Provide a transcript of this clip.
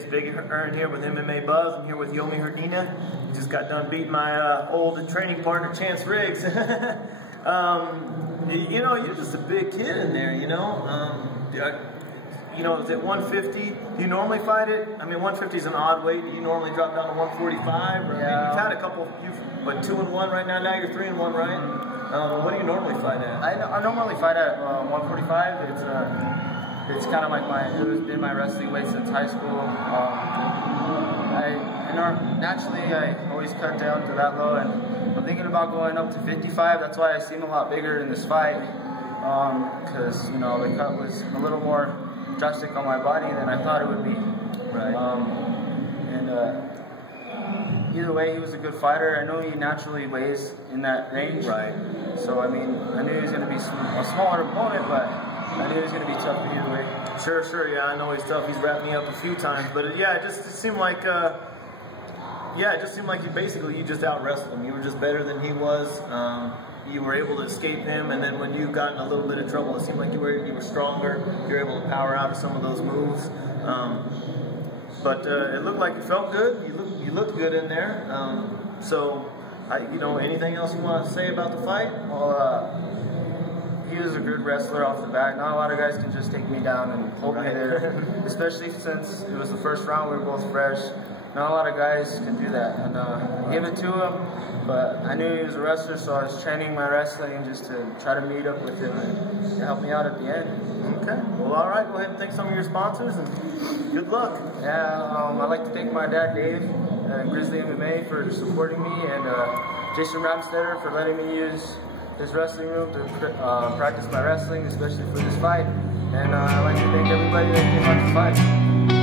it's Big Earn here with MMA Buzz. I'm here with Yomi Heredia. He just got done beating my old training partner, Chance Riggs. You know, you're just a big kid in there, you know. Is it 150? Do you normally fight it? I mean, 150 is an odd weight. Do you normally drop down to 145? Or, yeah. You've had a couple, but 2-1 right now. Now you're 3-1, right? What do you normally fight at? I normally fight at 145. It's kind of like it's been my wrestling weight since high school. Naturally I always cut down to that low, and I'm thinking about going up to 55. That's why I seem a lot bigger in this fight, because the cut was a little more drastic on my body than I thought it would be. Right. Either way, he was a good fighter. I know he naturally weighs in that range. Right. So I mean, I knew he was going to be a smaller opponent, but I knew he was going to be tough either way. Sure, yeah, I know he's tough. He's wrapped me up a few times, but it just seemed like, it just seemed like you just out wrestled him. You were just better than he was. You were able to escape him, and then when you got in a little bit of trouble, it seemed like you were stronger. You were able to power out of some of those moves. But it looked like you felt good. You looked good in there. Anything else you want to say about the fight? Well, he was a good wrestler off the bat. Not a lot of guys can just take me down and hold me there, especially since it was the first round. We were both fresh. Not a lot of guys can do that, and give it to him. But I knew he was a wrestler, so I was training my wrestling just to try to meet up with him and help me out at the end. Okay. Well, all right. Go ahead and thank some of your sponsors, and good luck. Yeah. I'd like to thank my dad, Dave, and Grizzly MMA for supporting me, and Jason Ramstetter for letting me use his wrestling room to practice my wrestling, especially for this fight. And I'd like to thank everybody that came out to fight.